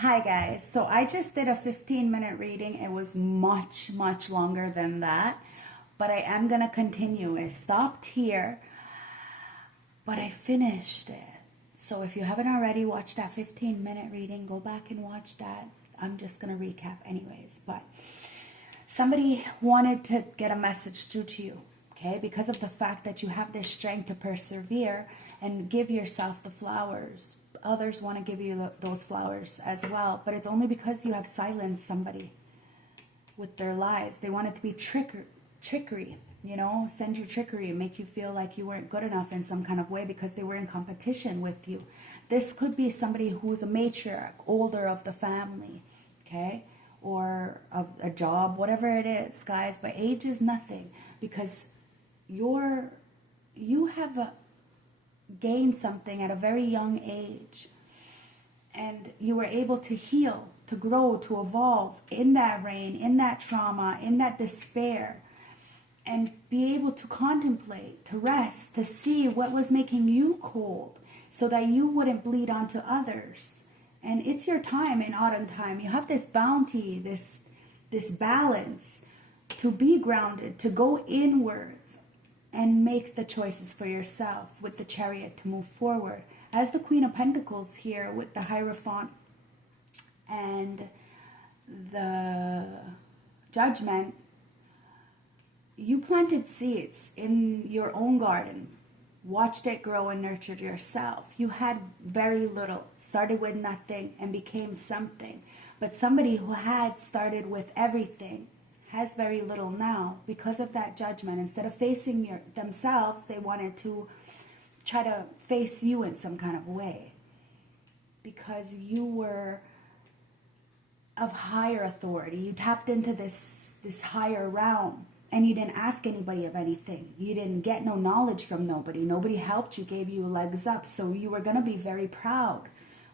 Hi guys, so I just did a 15-minute reading. It was much longer than that, but I am gonna continue. I stopped here, but I finished it. So if you haven't already watched that 15-minute reading, go back and watch that. I'm just gonna recap anyways, but somebody wanted to get a message through to you, okay? Because of the fact that you have this strength to persevere and give yourself the flowers. Others want to give you those flowers as well, but it's only because you have silenced somebody with their lies. They want it to be trickery, send you trickery, make you feel like you weren't good enough in some kind of way because they were in competition with you. This could be somebody who's a matriarch, older of the family, okay, or of a job, whatever it is, guys. But age is nothing, because you have gained something at a very young age, and you were able to heal, to grow, to evolve in that rain, in that trauma, in that despair, and be able to contemplate, to rest, to see what was making you cold so that you wouldn't bleed onto others. And it's your time in autumn time. You have this bounty, this balance to be grounded, to go inwards and make the choices for yourself with the Chariot to move forward. As the Queen of Pentacles here with the Hierophant and the Judgment, you planted seeds in your own garden, watched it grow and nurtured yourself. You had very little, started with nothing and became something. But somebody who had started with everything has very little now because of that judgment. Instead of facing themselves, they wanted to try to face you in some kind of way because you were of higher authority. You tapped into this higher realm, and you didn't ask anybody of anything. You didn't get no knowledge from nobody. Nobody helped you, gave you legs up. So you were going to be very proud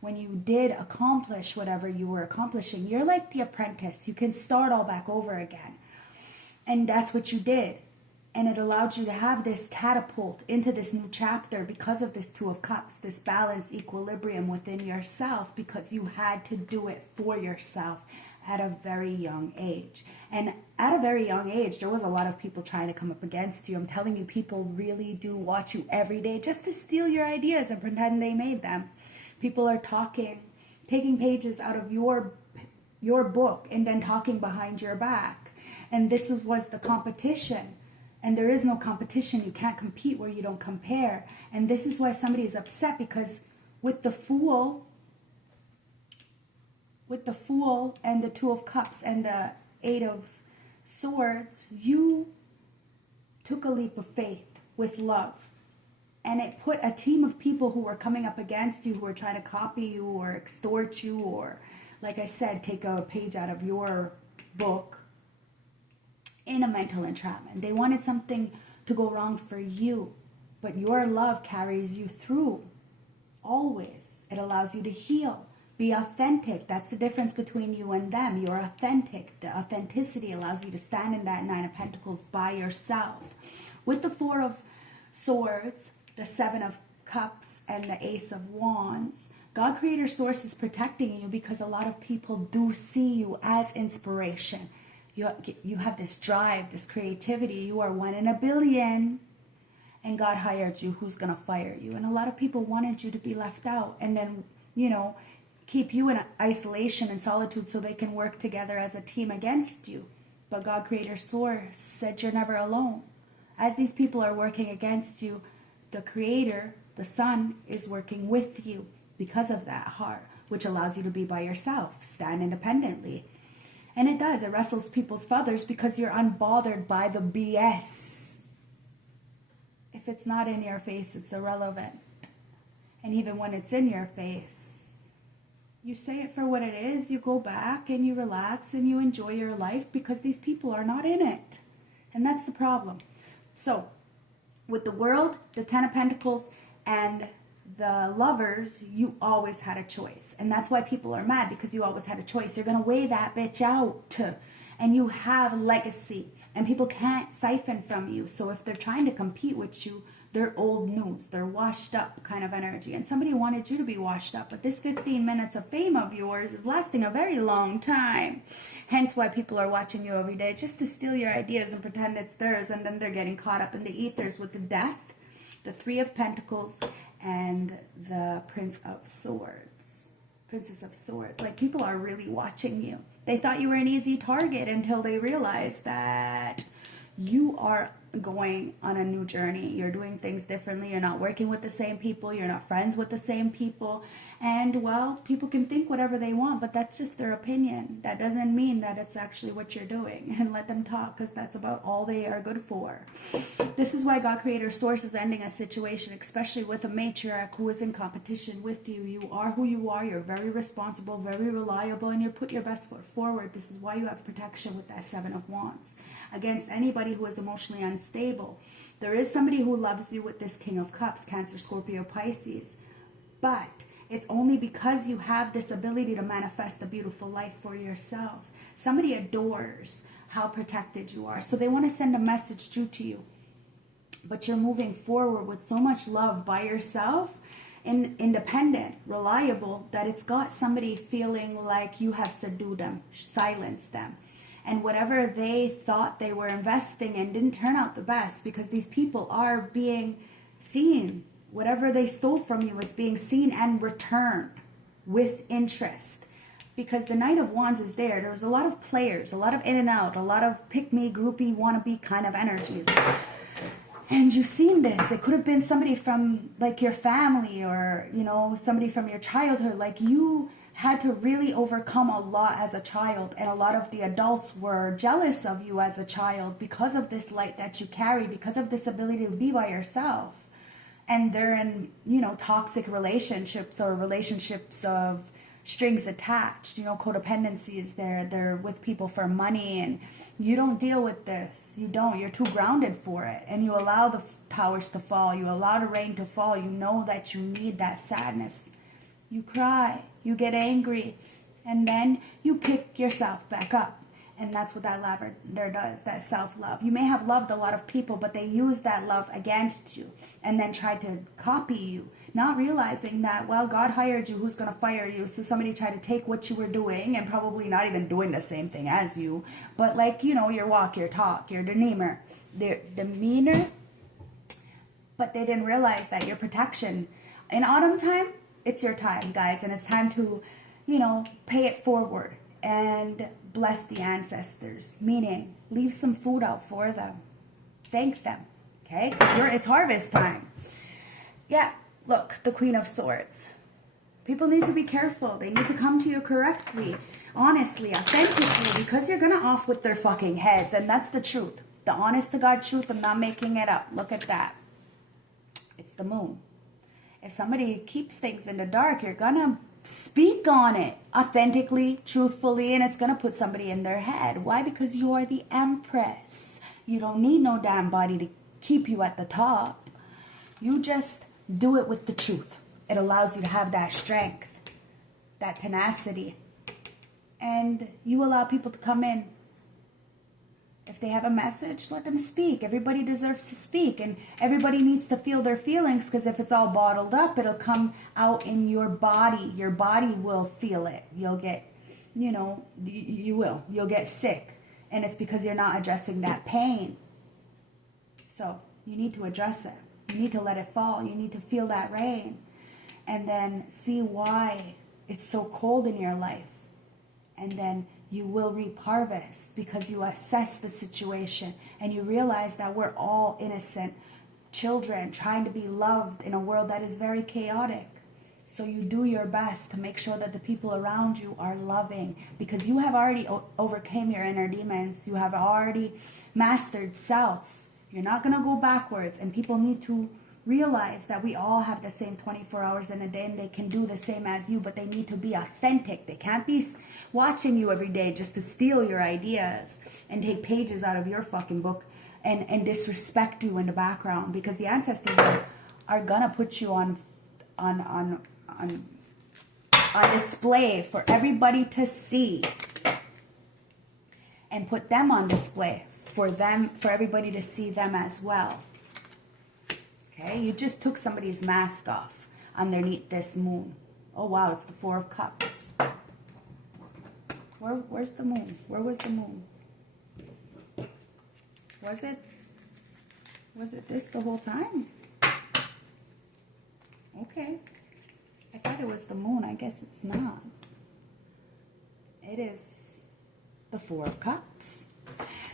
when you did accomplish whatever you were accomplishing. You're like the apprentice. You can start all back over again. And that's what you did. And it allowed you to have this catapult into this new chapter because of this Two of Cups, this balance, equilibrium within yourself, because you had to do it for yourself at a very young age. And at a very young age, there was a lot of people trying to come up against you. I'm telling you, people really do watch you every day just to steal your ideas and pretend they made them. People are talking, taking pages out of your book and then talking behind your back. And this was the competition. And there is no competition. You can't compete where you don't compare. And this is why somebody is upset, because with the Fool and the Two of Cups and the Eight of Swords, you took a leap of faith with love. And it put a team of people who were coming up against you, who were trying to copy you or extort you or, like I said, take a page out of your book, in a mental entrapment. They wanted something to go wrong for you, but your love carries you through. Always. It allows you to heal. Be authentic. That's the difference between you and them. You're authentic. The authenticity allows you to stand in that Nine of Pentacles by yourself. With the Four of Swords, the Seven of Cups, and the Ace of Wands, God Creator Source is protecting you because a lot of people do see you as inspiration. You have this drive, this creativity. You are 1 in a billion. And God hired you. Who's going to fire you? And a lot of people wanted you to be left out. And then, keep you in isolation and solitude so they can work together as a team against you. But God Creator Source said you're never alone. As these people are working against you, the Creator, the Sun, is working with you because of that heart, which allows you to be by yourself, stand independently. And it does. It rustles people's feathers because you're unbothered by the BS. If it's not in your face, it's irrelevant. And even when it's in your face, you say it for what it is. You go back and you relax and you enjoy your life because these people are not in it. And that's the problem. So, with the World, the Ten of Pentacles, and the Lovers, you always had a choice. And that's why people are mad, because you always had a choice. You're going to weigh that bitch out. And you have legacy. And people can't siphon from you. So if they're trying to compete with you, They're old news. They're washed up kind of energy. And somebody wanted you to be washed up. But this 15 minutes of fame of yours is lasting a very long time. Hence why people are watching you every day, just to steal your ideas and pretend it's theirs. And then they're getting caught up in the ethers with the Death, the Three of Pentacles, and the Prince of Swords. Princess of Swords. Like, people are really watching you. They thought you were an easy target until they realized that you are going on a new journey. You're doing things differently. You're not working with the same people. You're not friends with the same people. And, well, people can think whatever they want, but that's just their opinion. That doesn't mean that it's actually what you're doing. And let them talk, because that's about all they are good for. This is why God Creator Source is ending a situation, especially with a matriarch who is in competition with you. You are who you are. You're very responsible, very reliable, and you put your best foot forward. This is why you have protection with that Seven of Wands against anybody who is emotionally unstable. There is somebody who loves you with this King of Cups, Cancer, Scorpio, Pisces. But it's only because you have this ability to manifest a beautiful life for yourself. Somebody adores how protected you are. So they want to send a message through to you. But you're moving forward with so much love by yourself, independent, reliable, that it's got somebody feeling like you have subdued them, silenced them. And whatever they thought they were investing in didn't turn out the best, because these people are being seen. Whatever they stole from you, it's being seen and returned with interest. Because the Knight of Wands is there. There was a lot of players, a lot of in and out, a lot of pick-me, groupie, wannabe kind of energies. And you've seen this. It could have been somebody from, like, your family, or, you know, somebody from your childhood. Like, you had to really overcome a lot as a child, and a lot of the adults were jealous of you as a child because of this light that you carry, because of this ability to be by yourself. And they're in, you know, toxic relationships, or relationships of strings attached, you know, codependency is there. They're with people for money, and you don't deal with this. You don't. You're too grounded for it. And you allow the towers to fall. You allow the rain to fall. You know that you need that sadness. You cry. You get angry. And then you pick yourself back up. And that's what that lavender does, that self-love. You may have loved a lot of people, but they use that love against you and then try to copy you, not realizing that, well, God hired you, who's going to fire you? So somebody tried to take what you were doing, and probably not even doing the same thing as you, but, like, you know, your walk, your talk, your demeanor, but they didn't realize that your protection. In autumn time, it's your time, guys, and it's time to, you know, pay it forward and bless the ancestors, meaning leave some food out for them. Thank them, okay? Because it's harvest time. Yeah, look, the Queen of Swords. People need to be careful. They need to come to you correctly, honestly, authentically, because you're going to off with their fucking heads, and that's the truth. The honest to God truth. I'm not making it up. Look at that. It's the moon. If somebody keeps things in the dark, you're going to speak on it authentically, truthfully, and it's going to put somebody in their head. Why? Because you are the Empress. You don't need no damn body to keep you at the top. You just do it with the truth. It allows you to have that strength, that tenacity, and you allow people to come in. If they have a message, let them speak. Everybody deserves to speak, and everybody needs to feel their feelings, because if it's all bottled up, it'll come out in your body. Your body will feel it. You'll get, you know, you will. You'll get sick, and it's because you're not addressing that pain. So you need to address it. You need to let it fall. You need to feel that rain, and then see why it's so cold in your life, and then you will reap harvest, because you assess the situation and you realize that we're all innocent children trying to be loved in a world that is very chaotic. So you do your best to make sure that the people around you are loving, because you have already overcame your inner demons. You have already mastered self. You're not going to go backwards, and people need to realize that we all have the same 24 hours in a day, and they can do the same as you, but they need to be authentic. They can't be watching you every day just to steal your ideas and take pages out of your fucking book and disrespect you in the background, because the ancestors are gonna put you on display for everybody to see, and put them on display for everybody to see them as well. Okay, Okay, you just took somebody's mask off underneath this moon. Oh wow, it's the Four of Cups. Where's the moon? Where was the moon? Was it this the whole time? Okay. I thought it was the moon. I guess it's not. It is the Four of Cups.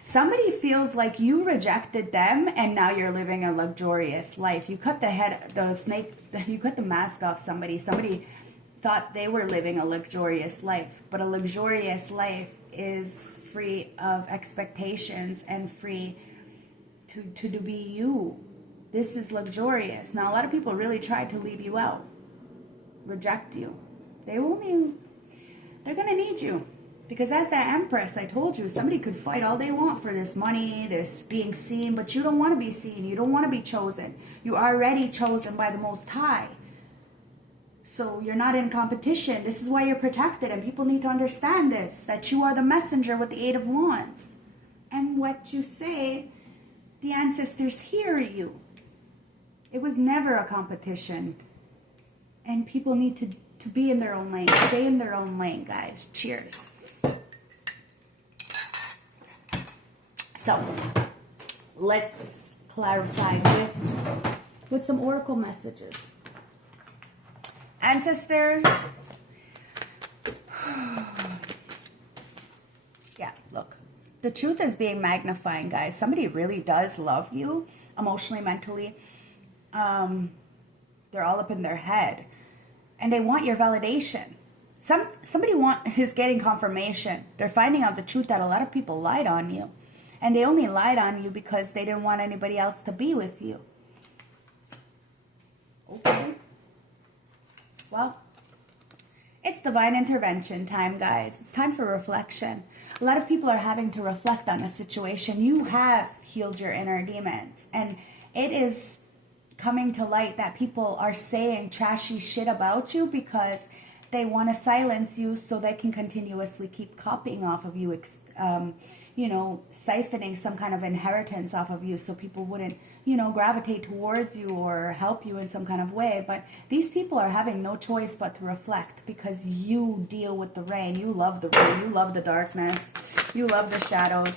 Somebody feels like you rejected them and now you're living a luxurious life. You cut you cut the mask off somebody. Somebody thought they were living a luxurious life, but a luxurious life is free of expectations and free to be you. This is luxurious. Now, a lot of people really tried to leave you out, reject you. They're going to need you. Because as that Empress, I told you, somebody could fight all they want for this money, this being seen, but you don't want to be seen. You don't want to be chosen. You are already chosen by the Most High. So you're not in competition. This is why you're protected, and people need to understand this, that you are the messenger with the Eight of Wands. And what you say, the ancestors hear you. It was never a competition. And people need to be in their own lane. Stay in their own lane, guys. Cheers. So, let's clarify this with some oracle messages. Ancestors, yeah, look, the truth is being magnified, guys. Somebody really does love you emotionally, mentally. They're all up in their head, and they want your validation. Somebody is getting confirmation. They're finding out the truth that a lot of people lied on you. And they only lied on you because they didn't want anybody else to be with you. Okay. Well, it's divine intervention time, guys. It's time for reflection. A lot of people are having to reflect on the situation. You have healed your inner demons. And it is coming to light that people are saying trashy shit about you because they want to silence you so they can continuously keep copying off of you, siphoning some kind of inheritance off of you so people wouldn't, gravitate towards you or help you in some kind of way. But these people are having no choice but to reflect because you deal with the rain. You love the rain. You love the darkness. You love the shadows.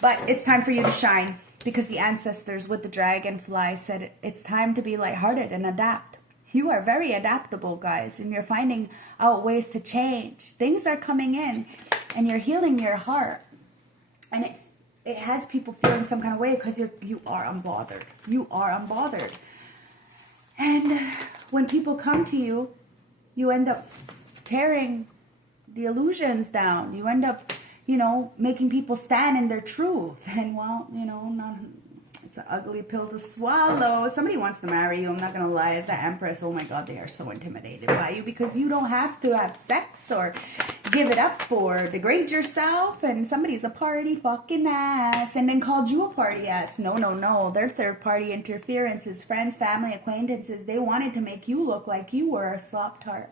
But it's time for you to shine because the ancestors with the dragonfly said it's time to be lighthearted and adapt. You are very adaptable, guys, and you're finding out ways to change. Things are coming in and you're healing your heart. And it has people feeling some kind of way because you are unbothered. You are unbothered. And when people come to you, you end up tearing the illusions down. You end up, making people stand in their truth. And it's an ugly pill to swallow. Somebody wants to marry you, I'm not going to lie, as the Empress. Oh my God, they are so intimidated by you because you don't have to have sex or give it up or degrade yourself, and somebody's a party fucking ass and then called you a party ass. No. Their third party interferences, friends, family, acquaintances, they wanted to make you look like you were a slop tart.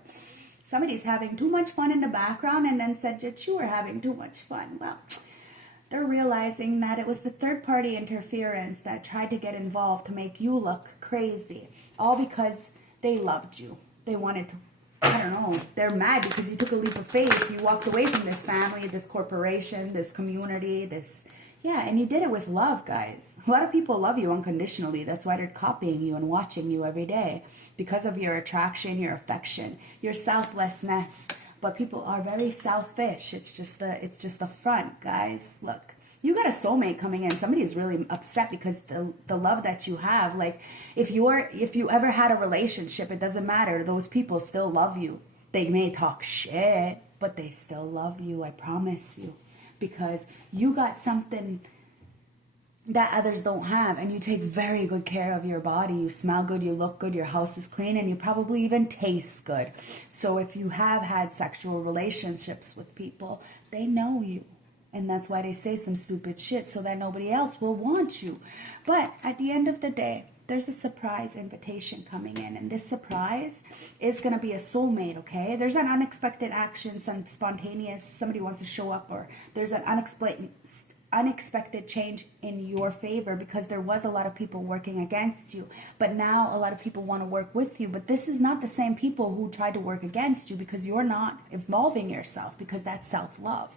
Somebody's having too much fun in the background and then said that you were having too much fun. Well, they're realizing that it was the third party interference that tried to get involved to make you look crazy, all because they loved you. They wanted to, they're mad because you took a leap of faith. You walked away from this family, this corporation, this community, and you did it with love, guys. A lot of people love you unconditionally. That's why they're copying you and watching you every day because of your attraction, your affection, your selflessness. But people are very selfish. It's just the front, guys. Look, you got a soulmate coming in. Somebody's really upset because the love that you have. Like, if you ever had a relationship, it doesn't matter. Those people still love you. They may talk shit, but they still love you. I promise you, because you got something that others don't have, and you take very good care of your body. You smell good, you look good, your house is clean, and you probably even taste good. So if you have had sexual relationships with people, they know you, and that's why they say some stupid shit so that nobody else will want you. But at the end of the day, there's a surprise invitation coming in, and this surprise is going to be a soulmate, okay? There's an unexpected action, some spontaneous, somebody wants to show up, or there's an unexpected change in your favor, because there was a lot of people working against you, but now a lot of people want to work with you. But this is not the same people who tried to work against you, because you're not involving yourself, because that's self-love.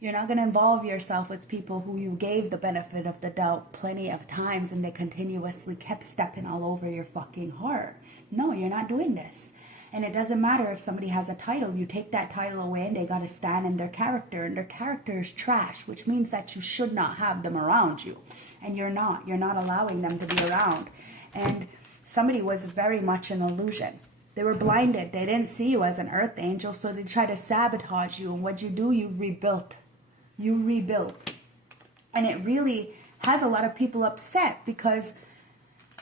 You're not going to involve yourself with people who you gave the benefit of the doubt plenty of times and they continuously kept stepping all over your fucking heart. No, you're not doing this. And it doesn't matter if somebody has a title. You take that title away and they got to stand in their character. And their character is trash, which means that you should not have them around you. And you're not. You're not allowing them to be around. And somebody was very much an illusion. They were blinded. They didn't see you as an earth angel, so they tried to sabotage you. And what you do, you rebuilt. You rebuild. And it really has a lot of people upset, because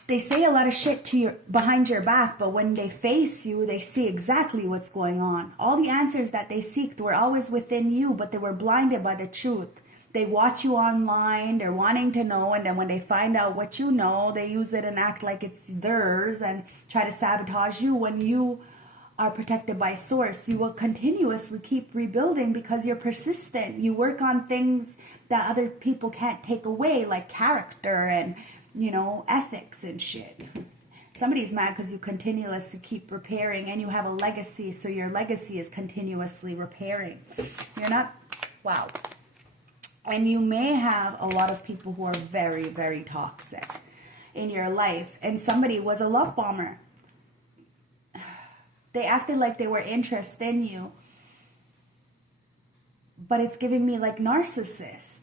they say a lot of shit to your behind your back, but when they face you, they see exactly what's going on. All the answers that they seeked were always within you, but they were blinded by the truth. They watch you online, they're wanting to know, and then when they find out what you know, they use it and act like it's theirs and try to sabotage you. When you are protected by source, you will continuously keep rebuilding because you're persistent. You work on things that other people can't take away, like character and, ethics and shit. Somebody's mad because you continuously keep repairing, and you have a legacy, so your legacy is continuously repairing. You're not, wow. And you may have a lot of people who are very, very toxic in your life, and somebody was a love bomber. They acted like they were interested in you, but it's giving me like narcissists,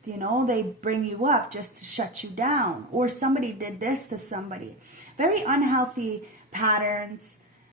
they bring you up just to shut you down. Or somebody did this to somebody. Very unhealthy patterns,